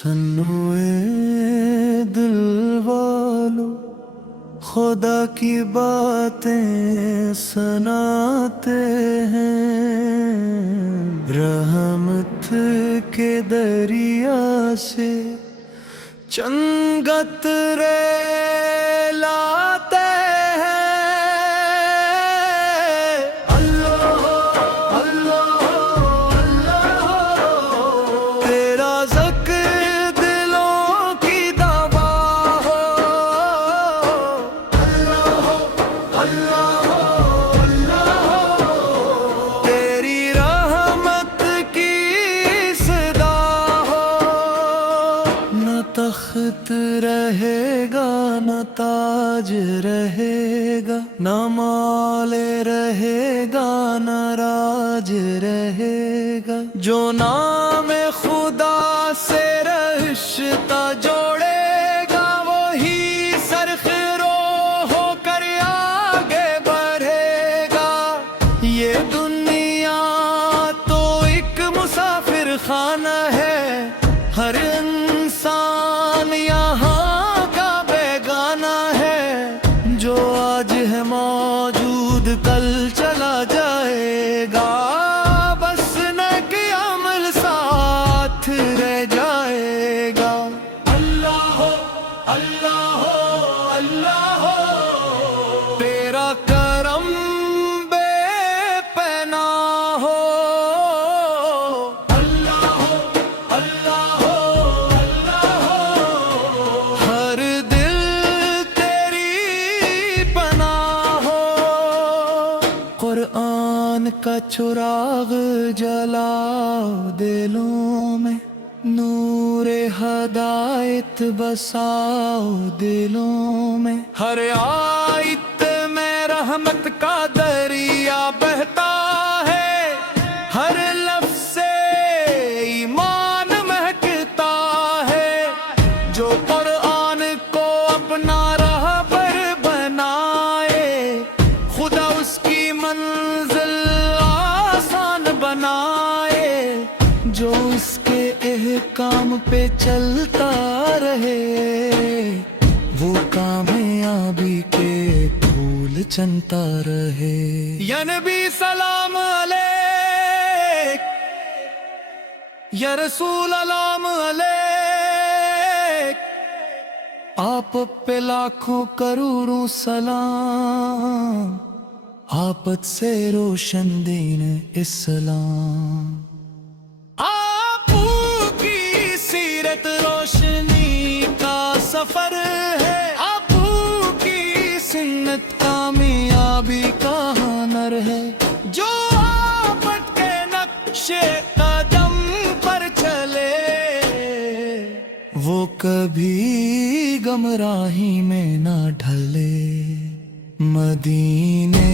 سنوے دل والو خدا کی باتیں سناتے ہیں، رحمت کے دریا سے چند قطرے لاتے ہیں۔ اللہ اللہ اللہ تیرا ذکر دلوں کی دوا ہو، اللہ اللہ اللہ تیری رحمت کی صدا ہو۔ نہ تخت رہے گا نہ تاج رہے گا، نہ مال رہے گا نہ راج رہے گا، جو نام خدا سے رشتہ جوڑے گا وہی سرخرو ہو کر آگے بڑھے گا۔ یہ دنیا تو ایک مسافر خانہ ہے، ہر انسان یہاں کا بیگانہ ہے، جو آج ہے موجود کل چلا جائے گا، بس نیک عمل ساتھ رہ جائے گا۔ اللہ ہو اللہ ہو اللہ ہو تیرا کرم بے پناہ ہو، اللہ ہو اللہ ہو اللہ ہو ہر دل تیری پناہ ہو۔ قرآن کا چراغ جلاؤ دلوں میں، نور ہدایت بساؤ دلوں میں، ہر آیت میں رحمت کا دریا بہتا ہے، ہر لفظ سے ایمان مہکتا ہے، جو قرآن کو اپنا رہبر بنائے خدا اس کی منزل آسان بنائے، جو اس کے احکام پہ چلتا رہے وہ کامیابی کے پھول چنتا رہے۔ یا نبی سلام علیک، یا رسول علام علیک، آپ پہ لاکھوں کروڑوں سلام، آپت سے روشن دین اسلام۔ آپ کی سیرت روشنی کا سفر ہے، آپ کی سنت کامیابی کا ہنر ہے، جو آپت کے نقش قدم پر چلے وہ کبھی گمراہی میں نہ ڈھلے۔ مدینے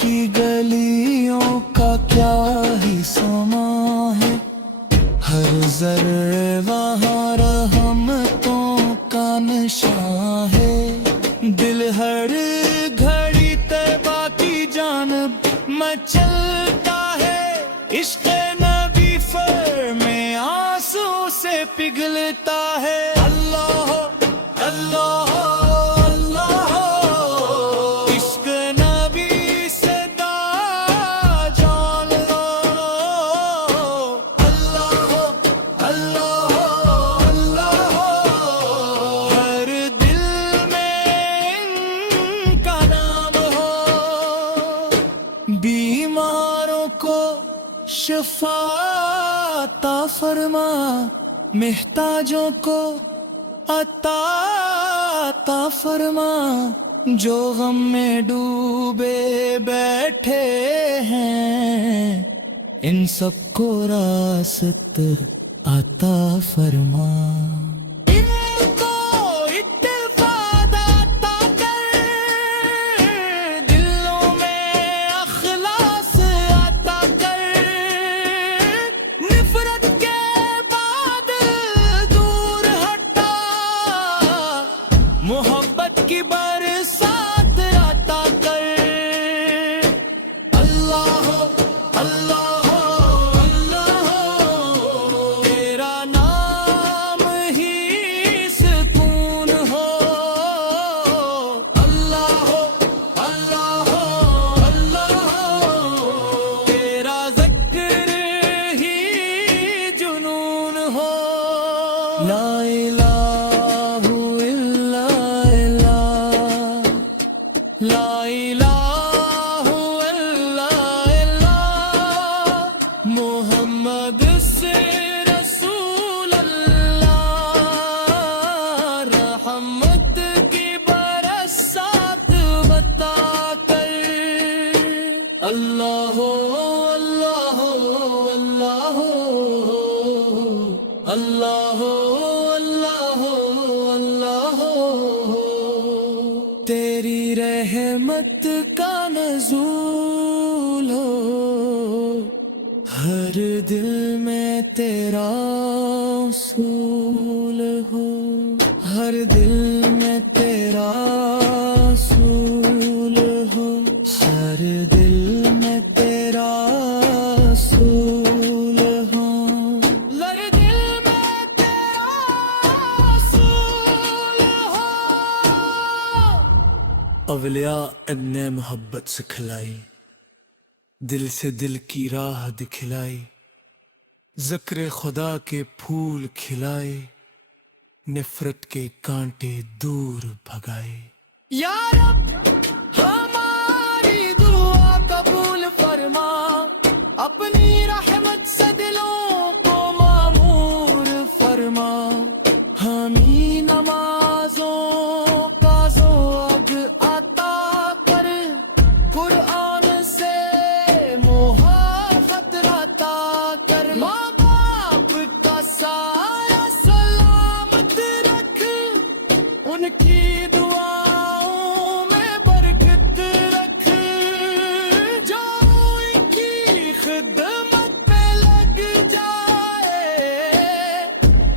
کی گلیوں کا کیا ہی سما ہے، ہر ذرے وہاں رحمتوں کا نشاں ہے، دل ہر گھڑی طیبہ کی جانب مچلتا ہے، عشق نبی فر میں آنسو سے پگھلتا ہے۔ اللہ اللہ اللہ عشق نبی سے دا جان لو، اللہ اللہ اللہ ہر دل میں ان کا نام ہو، بیماروں کو شفا عطا فرما، محتاجوں کو عطا فرما، جو غم میں ڈوبے بیٹھے ہیں ان سب کو راست عطا فرما۔ ان کو اتفاق عطا کر، دلوں میں اخلاص عطا کر، نفرت کے بعد دور ہٹا، محبت کی برسات عطا کر۔ اللہ اللہ اللہ تیرا نام لا الہ الا اللہ لا الہ الا اللہ محمد سے رسول اللہ رحمت کی برسات بتا کر اللہ اللہ اللہ اللہ اللہ اللہ تیری رحمت کا نزول ہو ہر دل میں تیرا اصول ہو ہر دل میں تیرا اصول ہو ہر دل میں تیرا اصول ہو ہر دل میں تیرا اصول ہو اولیاء نے محبت سکھلائی دل سے دل کی راہ دکھلائی ذکر خدا کے پھول کھلائے نفرت کے کانٹے دور بھگائے یا رب ہماری دعا قبول فرما اپنی رحمت سے دلوں کو معمور فرما ہمیں نمازوں کا ذوق عطا کر قرآن سے محبت عطا کر ماں باپ کا سایہ سلامت رکھ ان کی دعاؤں میں برکت رکھ جو ان کی خدمت میں لگ جائے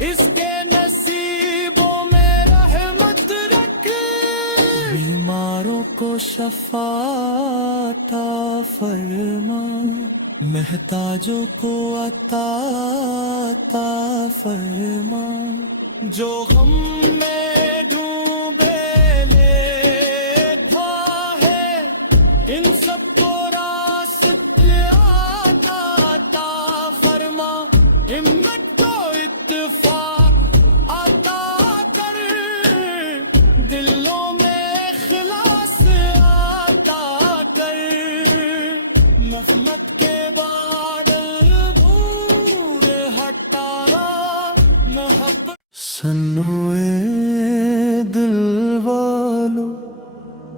اس کے نصیبوں میں رحمت رکھ بیماروں کو شفا عطا فرما محتاجوں کو عطا فرما جو غم میں ڈوبے لیٹا ہے ان سب کو راست عطا فرما ہمت کو اتفاق عطا کر دلوں میں اخلاص عطا کر نفمت کے بعد دور ہٹا محبت سنوے دل والو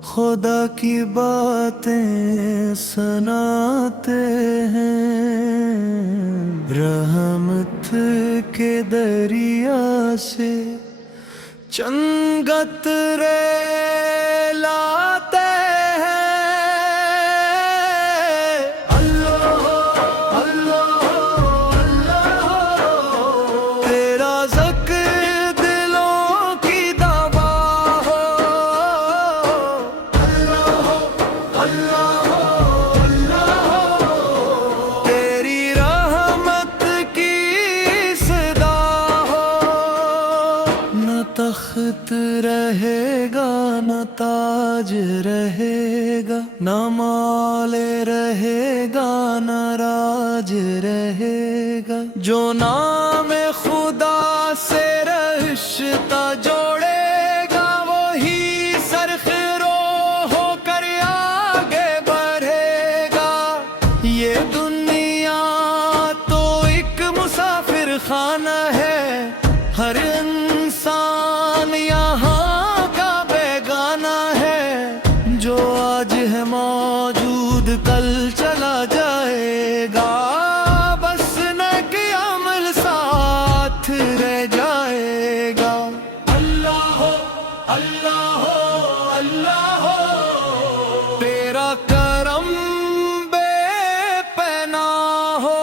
خدا کی باتیں سناتے ہیں رحمت کے دریا سے چند قطرے لاتے ہیں اللہ اللہ اللہ تیرا ذکر دلوں کی دوا ہو اللہ اللہ اللہ تیری رحمت کی صدا ہو نہ تخت رہے گا نہ تاج رہے گا نہ مال رہے گا نہ راج رہے گا جو نام خدا سے رشتہ جوڑے گا وہی سرخرو ہو کر آگے بڑھے گا یہ دنیا تو ایک مسافر خانہ ہے ہر انسان یہاں کا بیگانہ ہے جو آج ہے موجود کل چلا جائے گا بس نیک عمل ساتھ رہ جائے گا اللہ ہو اللہ ہو اللہ ہو تیرا کرم بے پناہ ہو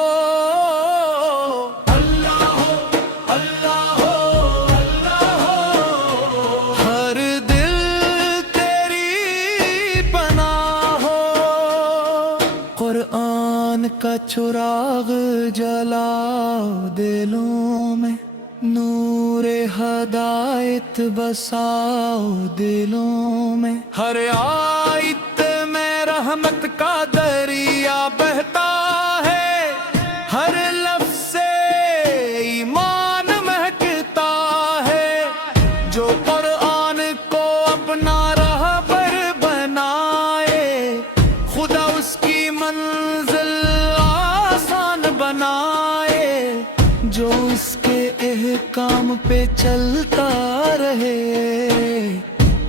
اللہ ہو اللہ ہو اللہ ہو ہر دل تیری پناہ ہو قرآن کا چراغ جلاؤ دلوں میں نور ہدایت بساؤ دلوں میں ہر آیت میں رحمت کا دریا بہتا ہے ہر لفظ سے ایمان مہکتا پیغام پہ چلتا رہے،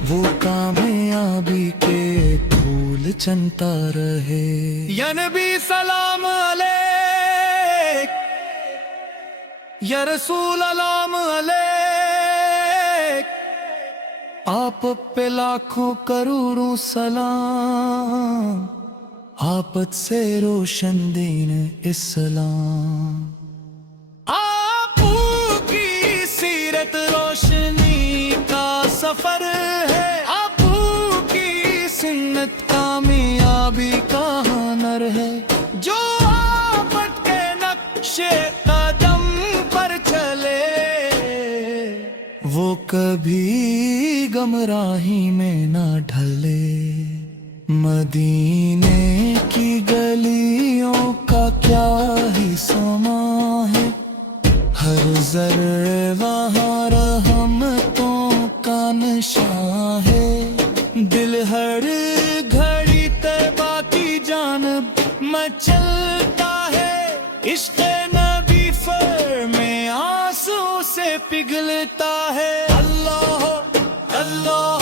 وہ کامیابی کے پھول چنتا رہے۔ یا نبی سلام علیک، یا رسول علام علیک، آپ پہ لاکھوں کروڑوں سلام، آپت سے روشن دین اسلام۔ آپ کی سیرت روشنی کا سفر ہے، آپ کی سنت کامیابی کا ہنر ہے، جو آپت کے نقش قدم پر چلے، وہ کبھی گمراہی میں نہ ڈھلے۔ مدینے کی گلیوں کا کیا ہی سما ہے، ہر ذرے وہاں رحمتوں کا نشاں ہے، دل ہر گھڑی طیبہ کی جانب مچلتا ہے، عشق نبی فر میں آنسو سے پگھلتا ہے۔ اللہ اللہ